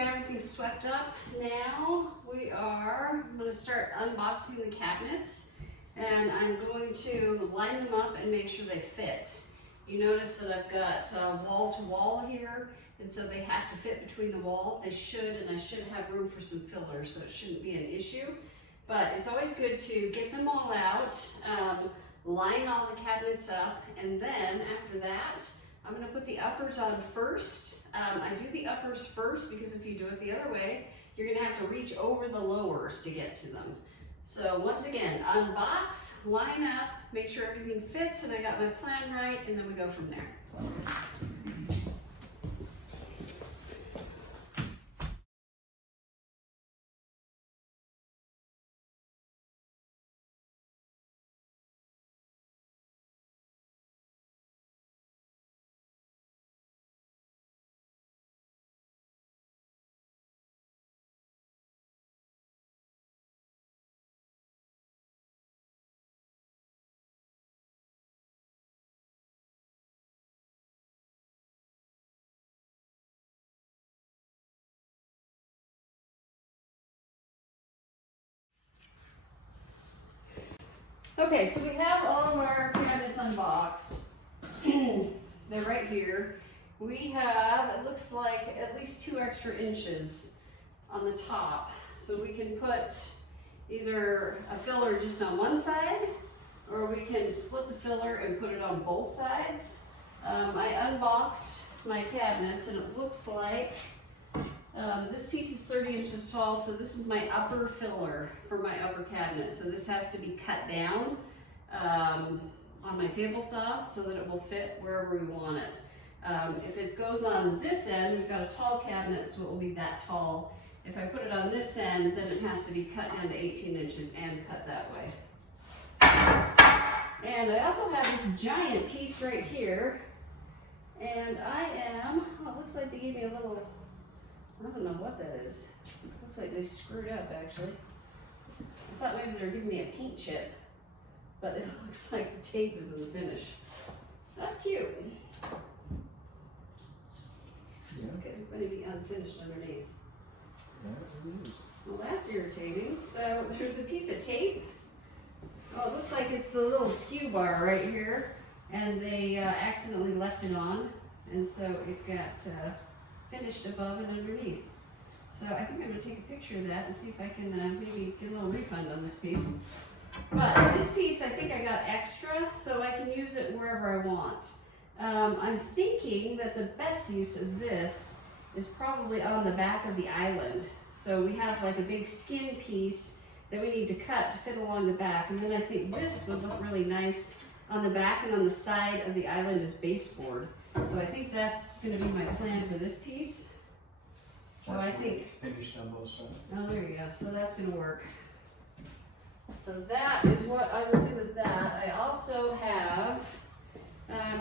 got everything swept up. Now I'm going to start unboxing the cabinets, and I'm going to line them up and make sure they fit. You notice that I've got wall to wall here, and so they have to fit between the wall. They should, and I should have room for some fillers, so it shouldn't be an issue. But it's always good to get them all out, line all the cabinets up, and then after that, I'm going to put the uppers on first. I do the uppers first because if you do it the other way, you're going to have to reach over the lowers to get to them. So once again, unbox, line up, make sure everything fits and I got my plan right, and then we go from there. Okay, so we have all of our cabinets unboxed. They're right here. We have, it looks like, at least 2 extra inches on the top. So we can put either a filler just on one side, or we can split the filler and put it on both sides. I unboxed my cabinets and it looks like this piece is 30 inches tall, so this is my upper filler for my upper cabinet. So this has to be cut down on my table saw so that it will fit wherever we want it. If it goes on this end, we've got a tall cabinet, so it will be that tall. If I put it on this end, then it has to be cut down to 18 inches and cut that way. And I also have this giant piece right here, and it looks like they gave me a little, I don't know what that is. It looks like they screwed up, actually. I thought maybe they were giving me a paint chip, but it looks like the tape is in the finish. That's cute. Yeah. It's going to be unfinished underneath. Yeah, it is. Well, that's irritating. So there's a piece of tape. Oh, it looks like it's the little skew bar right here, and they accidentally left it on, and so it got finished above and underneath. So I think I'm going to take a picture of that and see if I can maybe get a little refund on this piece. But this piece I think I got extra, so I can use it wherever I want. I'm thinking that the best use of this is probably on the back of the island. So we have like a big skin piece that we need to cut to fit along the back, and then I think this would look really nice on the back and on the side of the island as baseboard. So I think that's going to be my plan for this piece. So I think Finished on both sides. Oh, there you go. So that's going to work. So that is what I will do with that. I also have,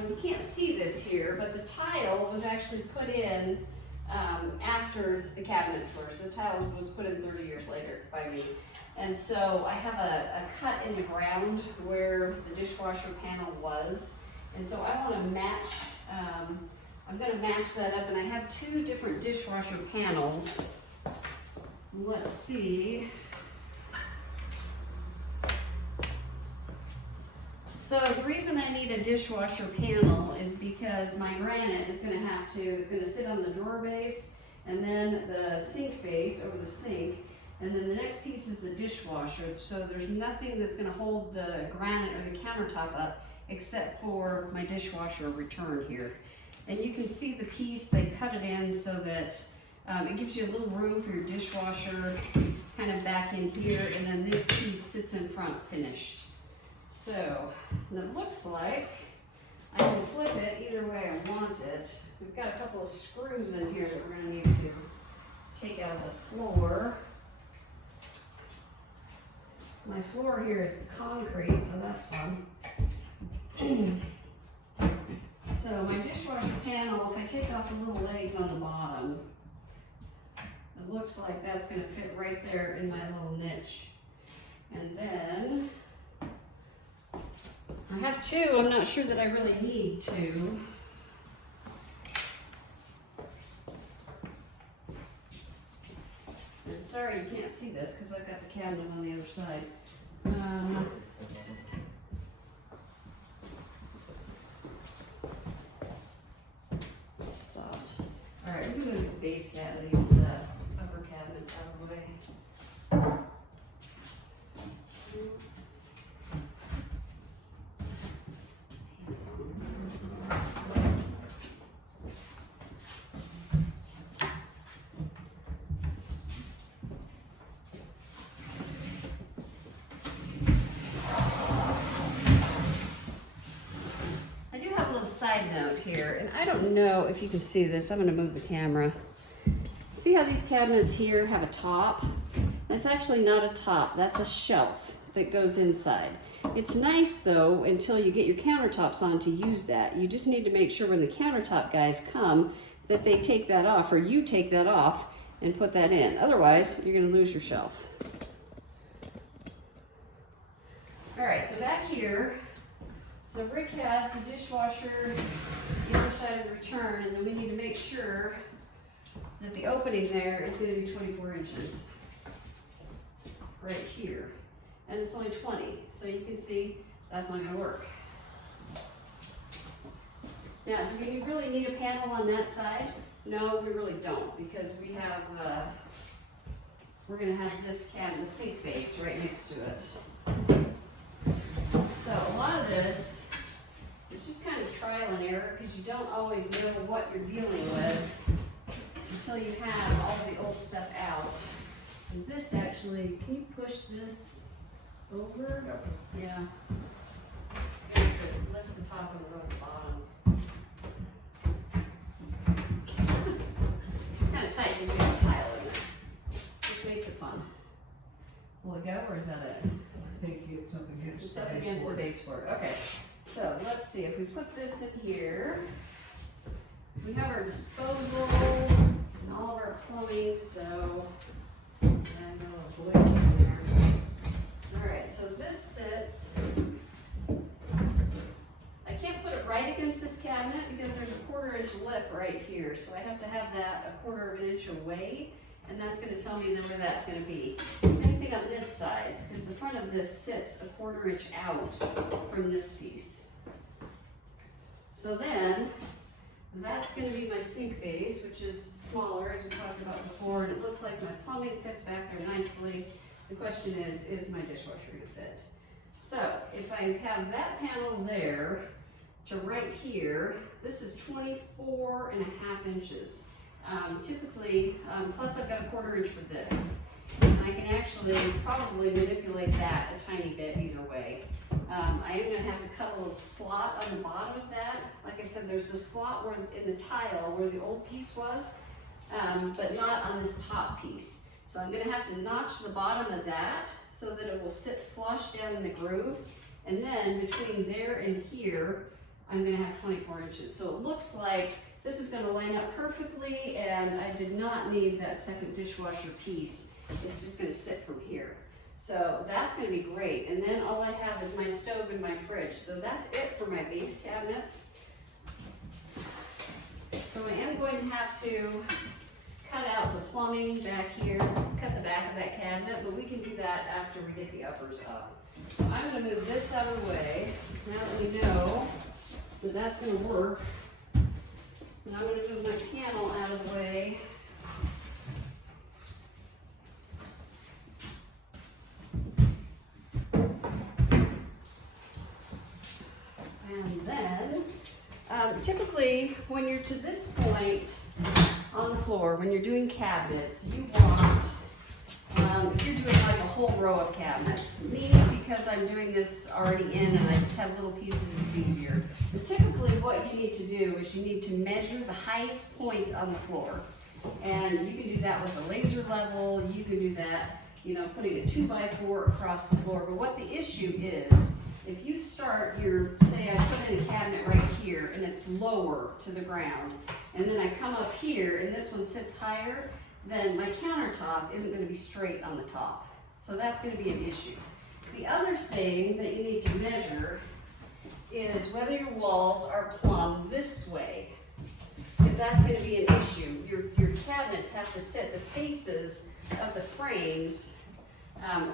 you can't see this here, but the tile was actually put in after the cabinets were. So the tile was put in 30 years later by me. And so I have a cut in the ground where the dishwasher panel was. And so I want to match, I'm going to match that up. And I have 2 different dishwasher panels. Let's see. So the reason I need a dishwasher panel is because my granite is going to sit on the drawer base, and then the sink base over the sink, and then the next piece is the dishwasher. So there's nothing that's going to hold the granite or the countertop up except for my dishwasher return here. And you can see the piece, they cut it in so that it gives you a little room for your dishwasher kind of back in here, and then this piece sits in front finished. So, and it looks like I can flip it either way I want it. We've got a couple of screws in here that we're going to need to take out of the floor. My floor here is concrete, so that's fun. So my dishwasher panel, if I take off the little legs on the bottom, it looks like that's going to fit right there in my little niche. And then I have 2, I'm not sure that I really need 2. sorry you can't see this because I've got the cabinet on the other side. Stopped. All right, we're gonna move these upper cabinets out of the way. Side note here, and I don't know if you can see this. I'm going to move the camera. See how these cabinets here have a top? That's actually not a top. That's a shelf that goes inside. It's nice though until you get your countertops on to use that. You just need to make sure when the countertop guys come that they take that off, or you take that off and put that in. Otherwise, you're going to lose your shelf. All right, so back here, so Rick has the dishwasher, the other side of the return, and then we need to make sure that the opening there is going to be 24 inches right here. And it's only 20, so you can see that's not going to work. Now, do we really need a panel on that side? No, we really don't, because we have, we're going to have this cabinet, the sink base, right next to it. So a lot of this is just kind of trial and error because you don't always know what you're dealing with until you have all the old stuff out. And this actually, can you push this over? Yeah. Lift the top and go to the bottom. It's kind of tight because we have tile in it, which makes it fun. Will it go or is that it? I think it's up against It's up against the baseboard. Okay, so let's see, if we put this in here, we have our disposal and all of our plumbing, so alright, so this sits, I can't put it right against this cabinet because there's a 1/4 inch lip right here, so I have to have that a 1/4 of an inch away. And that's going to tell me then where that's going to be. Same thing on this side, because the front of this sits a 1/4 inch out from this piece. So then, that's going to be my sink base, which is smaller, as we talked about before, and it looks like my plumbing fits back there nicely. The question is my dishwasher going to fit? So, if I have that panel there to right here, this is 24.5 inches. Typically, plus I've got a 1/4 inch for this. And I can actually probably manipulate that a tiny bit either way. I am going to have to cut a little slot on the bottom of that. Like I said, there's the slot where in the tile where the old piece was, but not on this top piece. So I'm going to have to notch the bottom of that so that it will sit flush down in the groove. And then between there and here, I'm going to have 24 inches. So it looks like this is going to line up perfectly, and I did not need that second dishwasher piece. It's just going to sit from here. So that's going to be great. And then all I have is my stove and my fridge. So that's it for my base cabinets. So I am going to have to cut out the plumbing back here, cut the back of that cabinet, but we can do that after we get the uppers up. So I'm going to move this out of the way. Now that we know that that's going to work, and I'm going to move my panel out of the way. And then, typically, when you're to this point on the floor, when you're doing cabinets, you want, if you're doing like a whole row of cabinets, me, because I'm doing this already in and I just have little pieces, it's easier. But typically what you need to do is you need to measure the highest point on the floor. And you can do that with a laser level, you can do that, you know, putting a 2x4 across the floor. But what the issue is, if you start your, say I put in a cabinet right here and it's lower to the ground, and then I come up here and this one sits higher, then my countertop isn't going to be straight on the top. So that's going to be an issue. The other thing that you need to measure is whether your walls are plumb this way, because that's going to be an issue. Your cabinets have to sit, the faces of the frames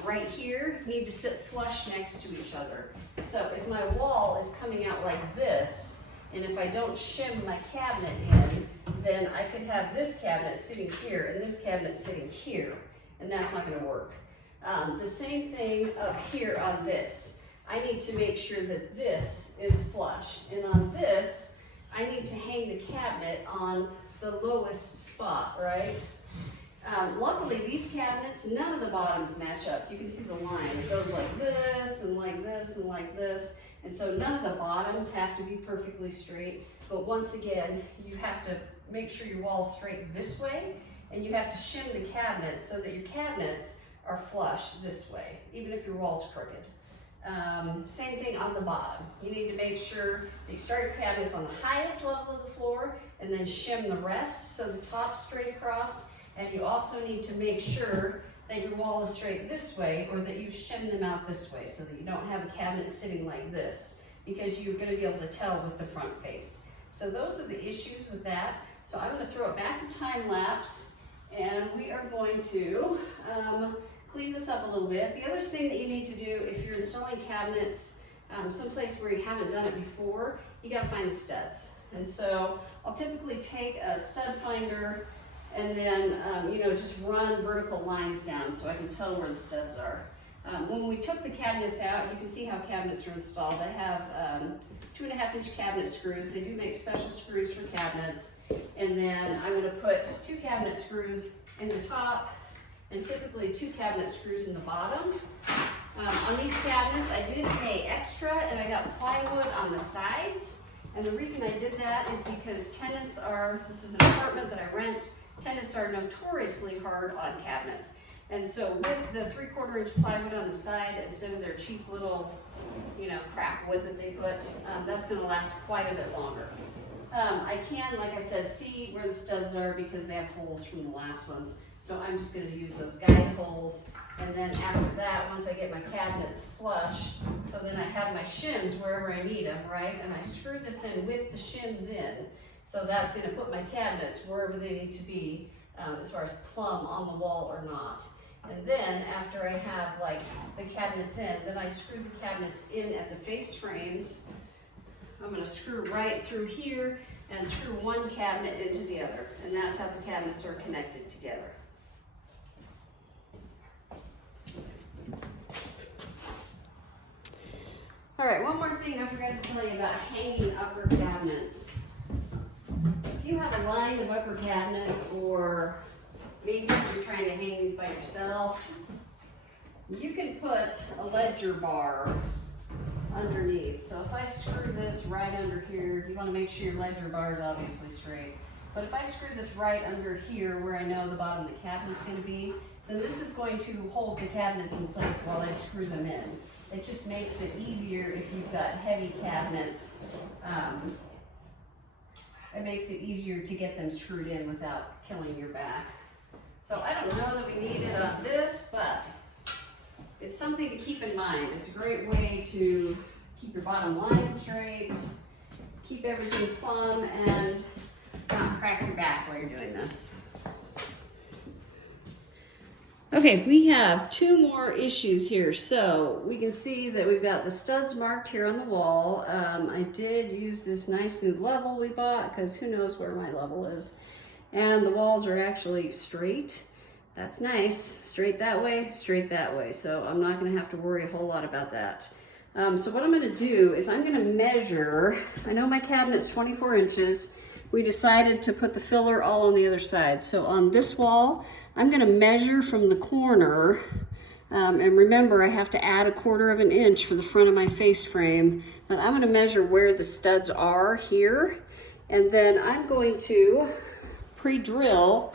right here need to sit flush next to each other. So if my wall is coming out like this, and if I don't shim my cabinet in, then I could have this cabinet sitting here and this cabinet sitting here, and that's not going to work. The same thing up here on this. I need to make sure that this is flush, and on this, I need to hang the cabinet on the lowest spot, right? Luckily, these cabinets, none of the bottoms match up. You can see the line. It goes like this, and like this, and like this. And so none of the bottoms have to be perfectly straight. But once again, you have to make sure your wall's straight this way, and you have to shim the cabinets so that your cabinets are flush this way, even if your wall's crooked. Same thing on the bottom. You need to make sure that you start your cabinets on the highest level of the floor, and then shim the rest so the top's straight across. And you also need to make sure that your wall is straight this way, or that you shim them out this way so that you don't have a cabinet sitting like this, because you're going to be able to tell with the front face. So those are the issues with that. So I'm going to throw it back to time lapse, and we are going to clean this up a little bit. The other thing that you need to do if you're installing cabinets someplace where you haven't done it before, you got to find the studs. And so I'll typically take a stud finder and then, just run vertical lines down so I can tell where the studs are. When we took the cabinets out, you can see how cabinets are installed. I have 2.5-inch cabinet screws. They do make special screws for cabinets. And then I'm gonna put 2 cabinet screws in the top and typically 2 cabinet screws in the bottom. On these cabinets, I did pay extra and I got plywood on the sides. And the reason I did that is because this is an apartment that I rent, tenants are notoriously hard on cabinets. And so with the 3/4-inch plywood on the side, instead of their cheap little, crap wood that they put, that's gonna last quite a bit longer. I can, like I said, see where the studs are because they have holes from the last ones. So I'm just gonna use those guide holes. And then after that, once I get my cabinets flush, so then I have my shims wherever I need them, right? And I screw this in with the shims in. So that's gonna put my cabinets wherever they need to be, as far as plumb on the wall or not. And then after I have like the cabinets in, then I screw the cabinets in at the face frames. I'm gonna screw right through here and screw one cabinet into the other. And that's how the cabinets are connected together. All right, one more thing I forgot to tell you about hanging upper cabinets. If you have a line of upper cabinets, or maybe you're trying to hang these by yourself, you can put a ledger bar underneath. So if I screw this right under here, you want to make sure your ledger bar is obviously straight. But if I screw this right under here where I know the bottom of the cabinet's going to be, then this is going to hold the cabinets in place while I screw them in. It just makes it easier if you've got heavy cabinets. It makes it easier to get them screwed in without killing your back. So I don't know that we need it on this, but it's something to keep in mind. It's a great way to keep your bottom line straight, keep everything plumb, and not crack your back while you're doing this. Okay, we have 2 more issues here. So we can see that we've got the studs marked here on the wall. I did use this nice new level we bought because who knows where my level is. And the walls are actually straight. That's nice. Straight that way, straight that way. So I'm not gonna have to worry a whole lot about that. So what I'm gonna do is I'm gonna measure, I know my cabinet's 24 inches. We decided to put the filler all on the other side. So on this wall, I'm gonna measure from the corner, and remember I have to add 1/4 of an inch for the front of my face frame, but I'm gonna measure where the studs are here, and then I'm going to pre-drill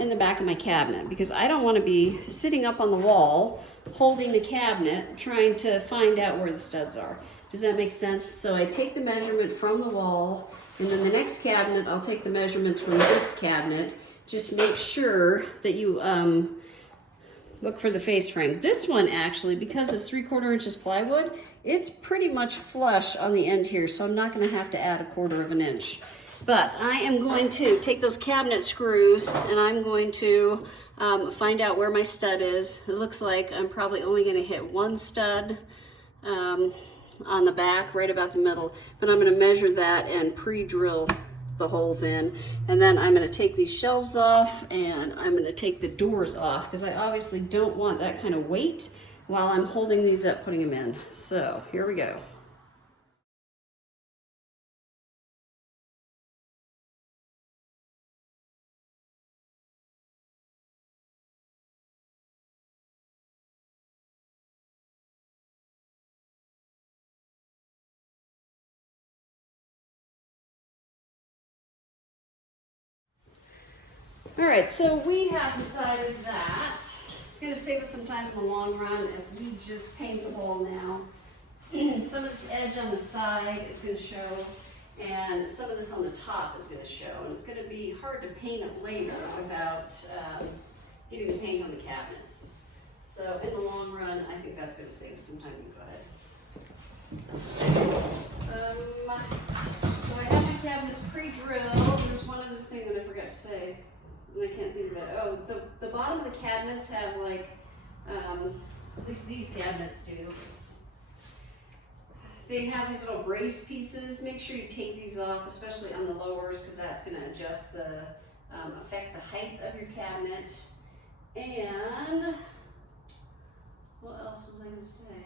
in the back of my cabinet because I don't wanna be sitting up on the wall, holding the cabinet, trying to find out where the studs are. Does that make sense? So I take the measurement from the wall, and then the next cabinet, I'll take the measurements from this cabinet. Just make sure that you look for the face frame. This one actually, because it's 3/4 inches plywood, it's pretty much flush on the end here, so I'm not gonna have to add 1/4 of an inch. But I am going to take those cabinet screws and I'm going to find out where my stud is. It looks like I'm probably only gonna hit one stud on the back, right about the middle, but I'm gonna measure that and pre-drill the holes in, and then I'm going to take these shelves off and I'm going to take the doors off because I obviously don't want that kind of weight while I'm holding these up, putting them in. So here we go. All right, so we have decided that it's going to save us some time in the long run if we just paint the wall now. Some of this edge on the side is going to show, and some of this on the top is going to show, and it's going to be hard to paint it later without getting the paint on the cabinets. So in the long run, I think that's going to save us some time. Go ahead. So I have my cabinets pre-drilled. There's one other thing that I forgot to say. I can't think of it. Oh, the bottom of the cabinets have like, at least these cabinets do. They have these little brace pieces. Make sure you take these off, especially on the lowers, because that's going to adjust the, affect the height of your cabinet. And what else was I going to say?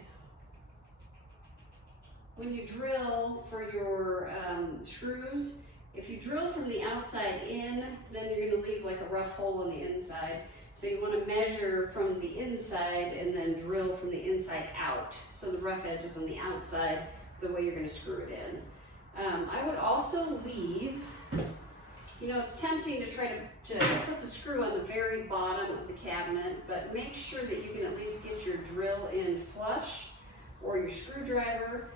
When you drill for your screws, if you drill from the outside in, then you're going to leave like a rough hole on the inside. So you want to measure from the inside and then drill from the inside out. So the rough edge is on the outside, the way you're going to screw it in. I would also leave, you know, it's tempting to try to put the screw on the very bottom of the cabinet, but make sure that you can at least get your drill in flush or your screwdriver.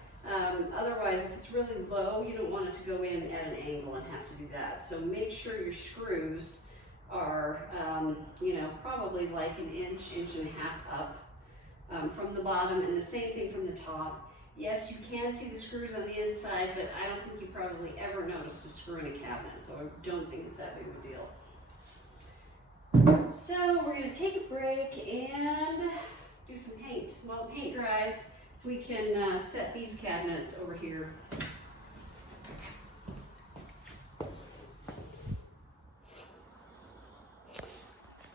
Otherwise, if it's really low, you don't want it to go in at an angle and have to do that. So make sure your screws are, you know, probably like an inch, inch and a half up from the bottom, and the same thing from the top. Yes, you can see the screws on the inside, but I don't think you probably ever noticed a screw in a cabinet, so I don't think it's that big of a deal. So we're going to take a break and do some paint. While the paint dries, we can set these cabinets over here.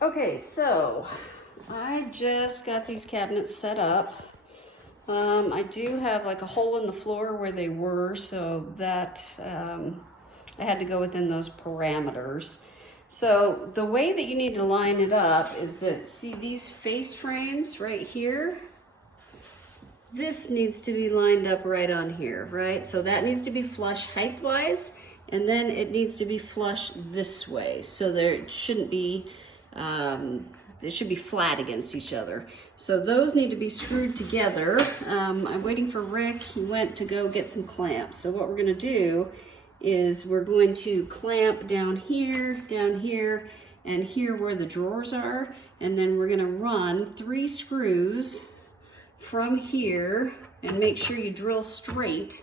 Okay, so I just got these cabinets set up. I do have like a hole in the floor where they were, so that I had to go within those parameters. So the way that you need to line it up is that, see these face frames right here? This needs to be lined up right on here, right? So that needs to be flush height-wise, and then it needs to be flush this way. So there shouldn't be, they should be flat against each other. So those need to be screwed together. I'm waiting for Rick. He went to go get some clamps. So what we're gonna do is we're going to clamp down here, and here where the drawers are, and then we're gonna run 3 screws from here, and make sure you drill straight,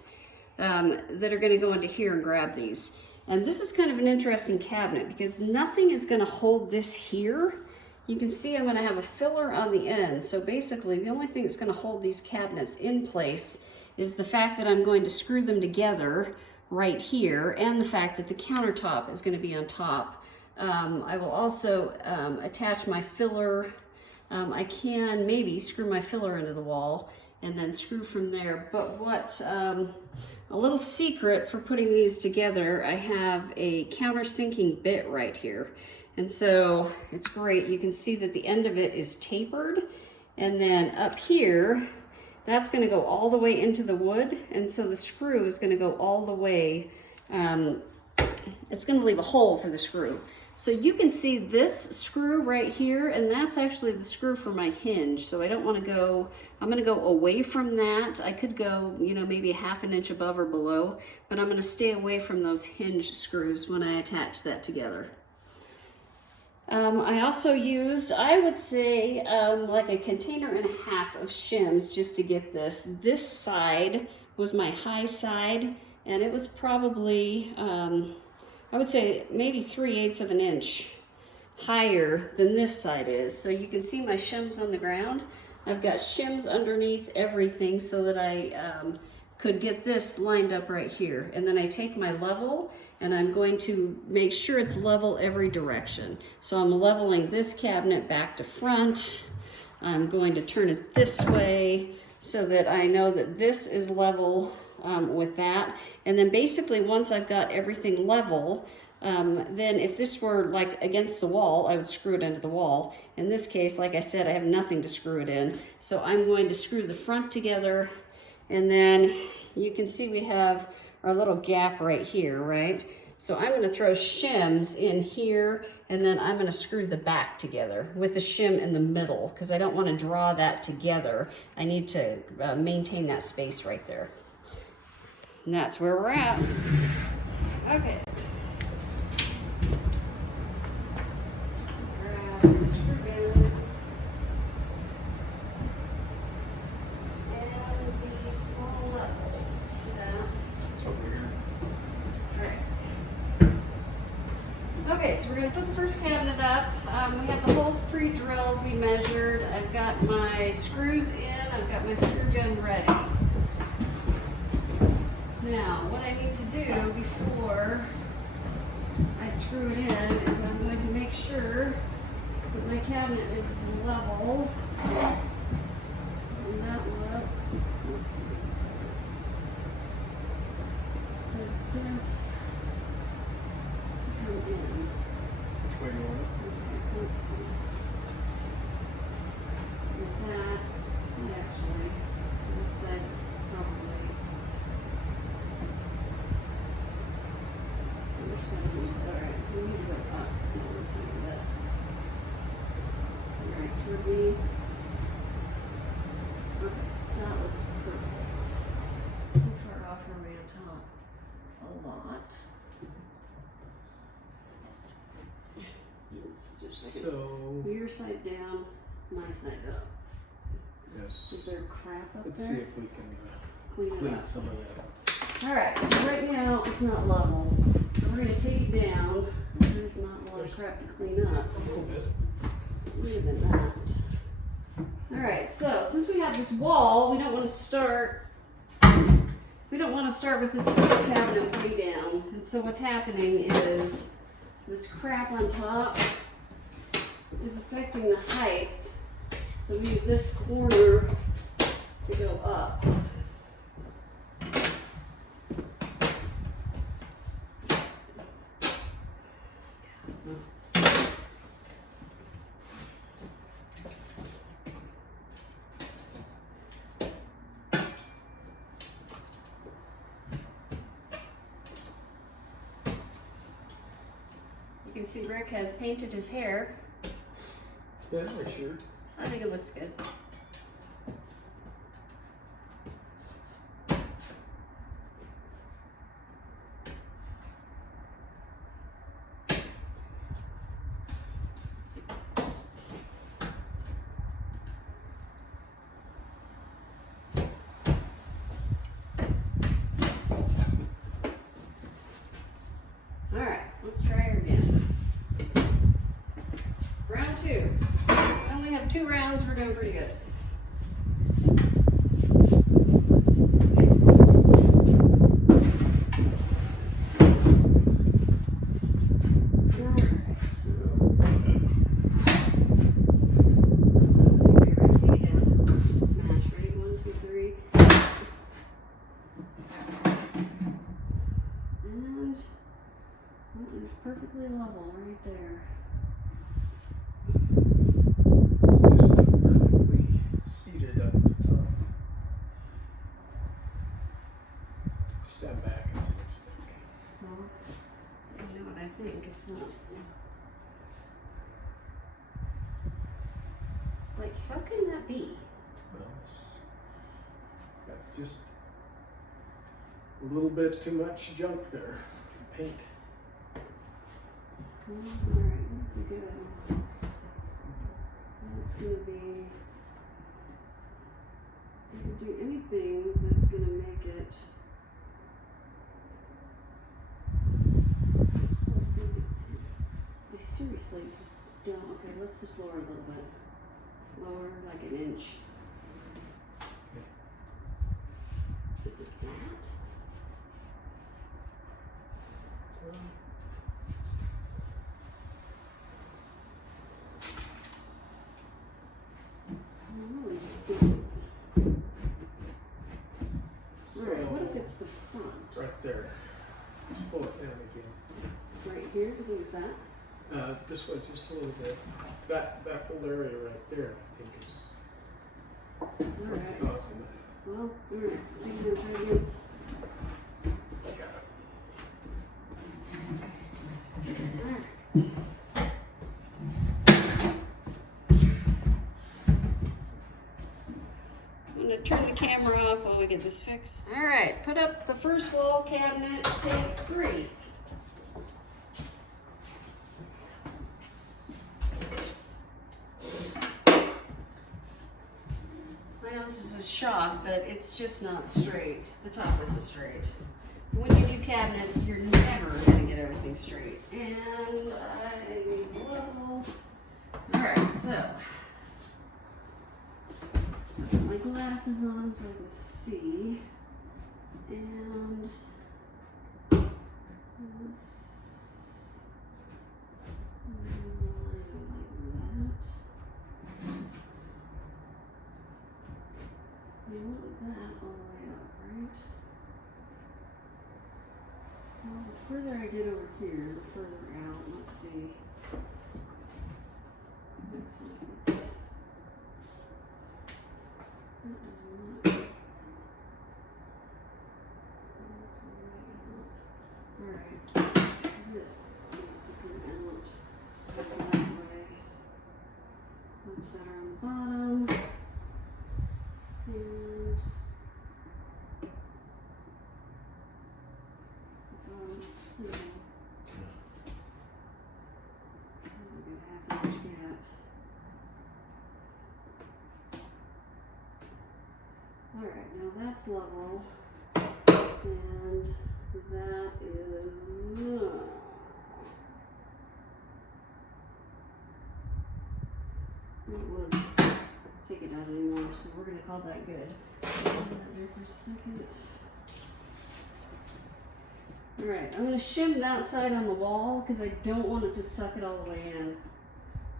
that are gonna go into here and grab these. And this is kind of an interesting cabinet because nothing is gonna hold this here. You can see I'm gonna have a filler on the end. So basically the only thing that's gonna hold these cabinets in place is the fact that I'm going to screw them together right here, and the fact that the countertop is gonna be on top. I will also attach my filler. I can maybe screw my filler into the wall and then screw from there. But what, a little secret for putting these together, I have a countersinking bit right here. And so it's great. You can see that the end of it is tapered. And then up here, that's gonna go all the way into the wood. And so the screw is gonna go all the way, it's gonna leave a hole for the screw. So you can see this screw right here, and that's actually the screw for my hinge. So I don't want to go, I'm going to go away from that. I could go, you know, maybe 1/2 inch above or below, but I'm going to stay away from those hinge screws when I attach that together. I also used, I would say, like a container and a half of shims just to get this. This side was my high side, and it was probably, I would say maybe 3/8 of an inch higher than this side is. So you can see my shims on the ground. I've got shims underneath everything so that I could get this lined up right here. And then I take my level and I'm going to make sure it's level every direction. So I'm leveling this cabinet back to front. I'm going to turn it this way so that I know that this is level with that. And then basically once I've got everything level, then if this were like against the wall, I would screw it into the wall. In this case, like I said, I have nothing to screw it in. So I'm going to screw the front together, and then you can see we have our little gap right here, right? So I'm gonna throw shims in here, and then I'm gonna screw the back together with the shim in the middle, because I don't wanna draw that together. I need to maintain that space right there. And that's where we're at. Okay. Grab the screw down. And the small level. See that? It's over here. Alright. Okay, so we're going to put the first cabinet up. We have the holes pre-drilled, we measured. I've got my screws in, I've got my screw gun ready. Now, what I need to do before I screw it in is I'm going to make sure that my cabinet is level. And that looks, let's see, so this come in. Which way do you want it? Okay, let's see. With that, and actually, this side probably. Other side is, alright, so we need to go up a tiny bit. Alright, toward me. Okay, that looks perfect. How far off are we on top? A lot. It's just like So, your side down, my side up. Is yes. there crap up Let's there? see if we can Clean it clean up. some of that up. Alright, so right now it's not level. So we're going to take it down. There's not a lot of crap to clean up. A little bit. Other than that. Alright, so since we have this wall, we don't want to start with this first cabinet way down. And so what's happening is this crap on top is affecting the height. So we need this corner to go up. You can see Rick has painted his hair. Yeah, we're sure. I think it looks good. Alright, let's try her again. Round two. We only have 2 rounds, we're doing pretty good. Perfectly level right there. It's just not perfectly seated up at the top. Step back and see what's thinking. Well, you know what I think, it's not. Like, how can that be? Well, it's got just a little bit too much junk there. Paint. Alright. good. That's gonna be, you can do anything that's gonna make it. I seriously just don't, okay, let's just lower a little bit. Lower like an inch. Is it that? Alright, what if it's the front? Right there. Just pull it down again. Right here? What is that? This way, just a little bit. That whole area right there, I think is what's Alright. causing it. Well, alright. Try again. I got it. Alright. I'm gonna turn the camera off while we get this fixed. Alright, put up the first wall cabinet, take 3. I know this is a shock, but it's just not straight. The top isn't straight. When you do cabinets, you're never gonna get everything straight. And I need level. Alright, so I'll put my glasses on so I can see. And this line like that. You want that all the way up, right? Well, the further I get over here, the further out. Let's see. Looks like it's. That is not. That's way off. Alright. This needs to come out that way. Much better on the bottom. And still, we got half an inch gap. Alright, now that's level, and that is, I don't want to take it out anymore, so we're going to call that good. Hold that there for a second. Alright, I'm going to shim that side on the wall because I don't want it to suck it all the way in.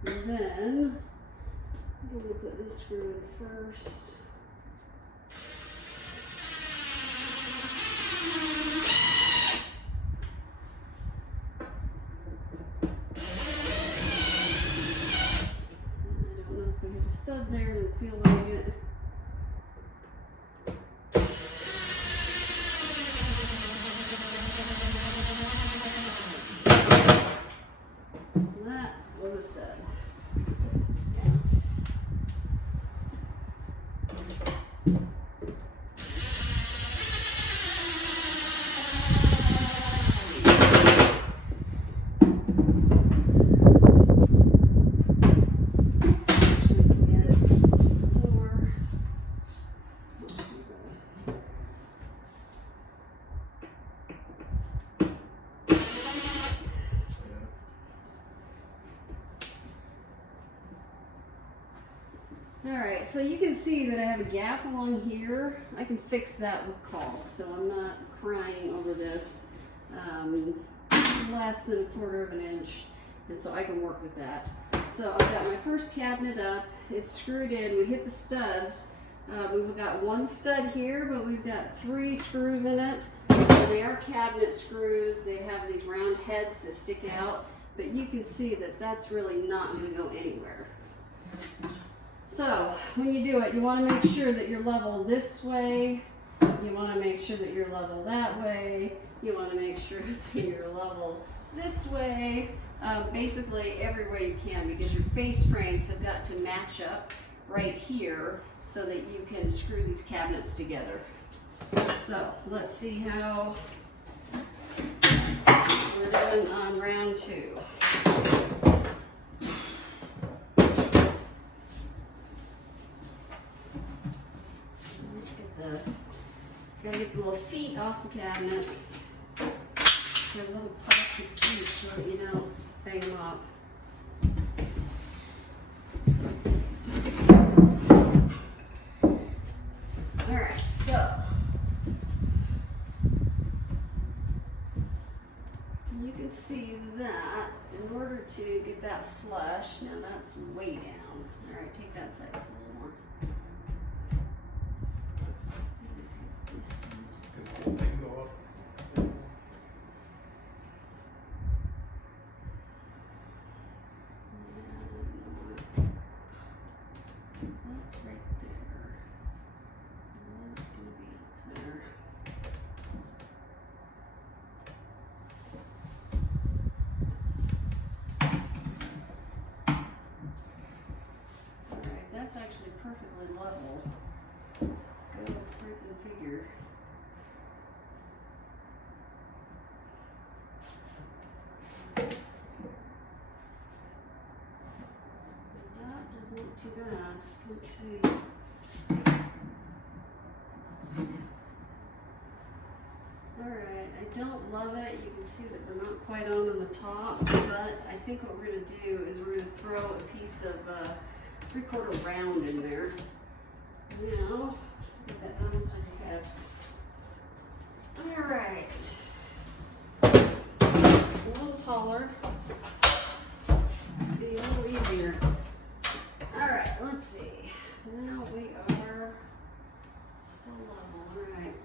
And then, I'm going to put this screw in first. Stud there and feel like it. That was a stud. Yeah. Alright, so you can see that I have a gap along here. I can fix that with caulk, so I'm not crying over this. It's less than 1/4 of an inch, and so I can work with that. So I've got my first cabinet up, it's screwed in, we hit the studs. We've got 1 stud here, but we've got 3 screws in it. And they are cabinet screws, they have these round heads that stick out, but you can see that that's really not going to go anywhere. So, when you do it, you want to make sure that you're level this way, you want to make sure that you're level that way, you want to make sure that you're level this way, basically every way you can, because your face frames have got to match up right here so that you can screw these cabinets together. So, let's see how we're doing on round 2. off the cabinets. They're little plastic feet so that you don't bang them up. Alright, so you can see that in order to get that flush, now that's way down. Alright, take that side up a little more. This side. Did the whole thing go up? That's right there. And that's gonna be up there. Alright, that's actually perfectly level. Go freaking figure. That doesn't look too bad. Let's see. Alright, I don't love it. You can see that we're not quite on the top, but I think what we're going to do is we're going to throw a piece of 3/4 round in there. Now, get that done inside your head. Alright. A little taller. This will be a little easier. Alright, let's see. Now we are still level. Alright.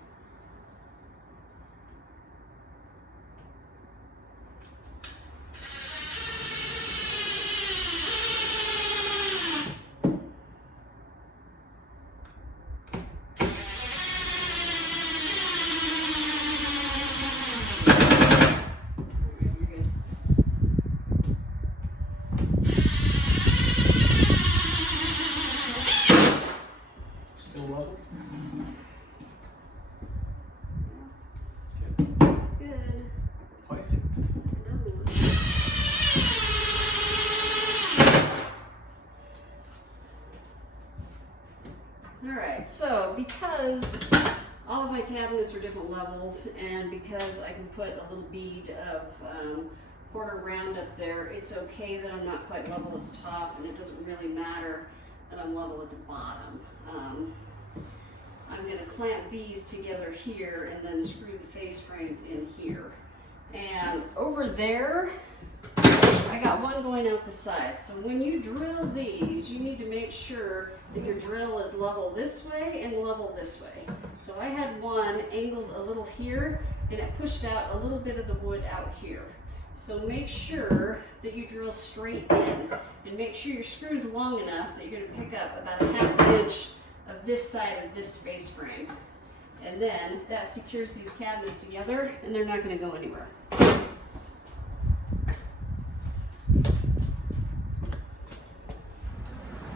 Still level? That's good. Perfect. Another one. Alright, so because all of my cabinets are different levels and because I can put a little bead of quarter round up there, it's okay that I'm not quite level at the top, and it doesn't really matter that I'm level at the bottom. I'm going to clamp these together here and then screw the face frames in here. And over there, I got one going out the side. So when you drill these, you need to make sure that your drill is level this way and level this way. So I had one angled a little here, and it pushed out a little bit of the wood out here. So make sure that you drill straight in, and make sure your screw is long enough that you're going to pick up about a 1/2 inch of this side of this face frame. And then that secures these cabinets together, and they're not going to go anywhere.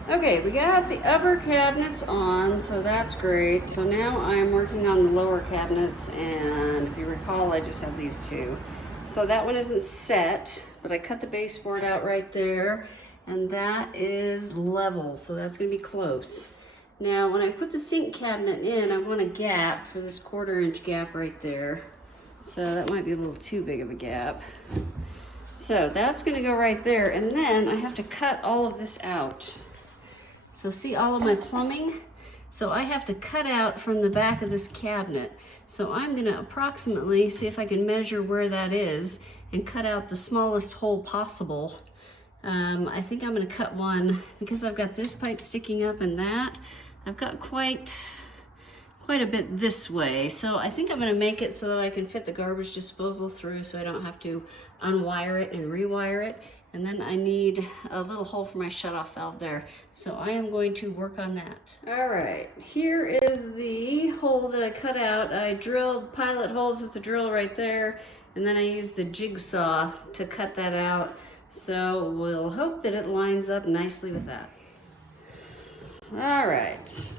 Okay, we got the upper cabinets on, so that's great. So now I'm working on the lower cabinets, and if you recall, I just have these two. So that one isn't set, but I cut the baseboard out right there, and that is level, so that's gonna be close. Now, when I put the sink cabinet in, I want a gap for this 1/4 inch gap right there. So that might be a little too big of a gap. So that's gonna go right there, and then I have to cut all of this out. So see all of my plumbing? So I have to cut out from the back of this cabinet. So I'm gonna approximately see if I can measure where that is and cut out the smallest hole possible. I think I'm gonna cut one because I've got this pipe sticking up and that. I've got quite a bit this way. So I think I'm gonna make it so that I can fit the garbage disposal through so I don't have to unwire it and rewire it. And then I need a little hole for my shutoff valve there. So I am going to work on that. All right, here is the hole that I cut out. I drilled pilot holes with the drill right there, and then I used the jigsaw to cut that out. So we'll hope that it lines up nicely with that. All right,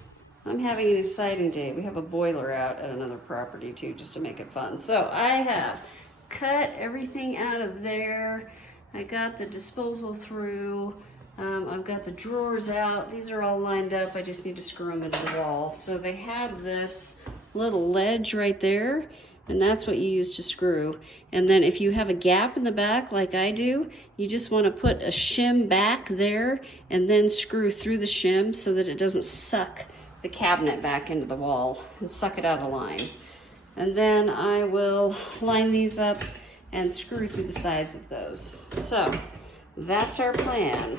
I'm having an exciting day. We have a boiler out at another property too, just to make it fun. So I have cut everything out of there. I got the disposal through. I've got the drawers out. These are all lined up. I just need to screw them into the wall. So they have this little ledge right there, and that's what you use to screw. And then if you have a gap in the back like I do, you just want to put a shim back there and then screw through the shim so that it doesn't suck the cabinet back into the wall and suck it out of line. And then I will line these up and screw through the sides of those. So that's our plan.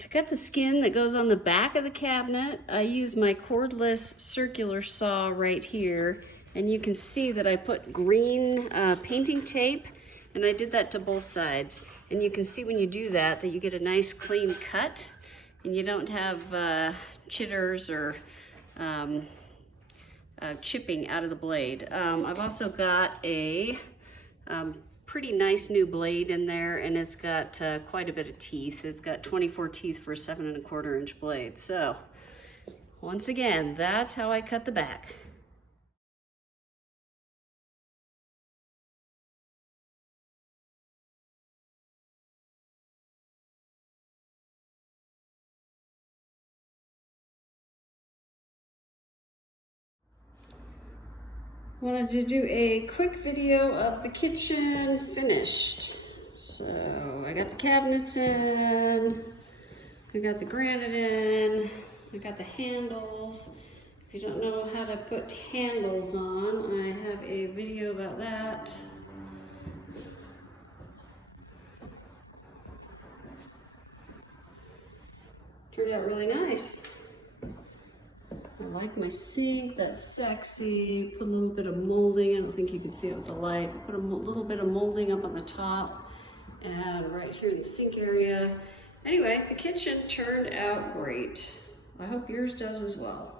To cut the skin that goes on the back of the cabinet, I use my cordless circular saw right here, and you can see that I put green painting tape, and I did that to both sides. And you can see when you do that you get a nice clean cut, and you don't have chitters or chipping out of the blade. I've also got a pretty nice new blade in there, and it's got quite a bit of teeth. It's got 24 teeth for a 7 1/4 inch blade. So once again, that's how I cut the back. Wanted to do a quick video of the kitchen finished. So I got the cabinets in, I got the granite in, I got the handles. If you don't know how to put handles on, I have a video about that. Turned out really nice. I like my sink, that's sexy. Put a little bit of molding, I don't think you can see it with the light. Put a little bit of molding up on the top and right here in the sink area. Anyway, the kitchen turned out great. I hope yours does as well.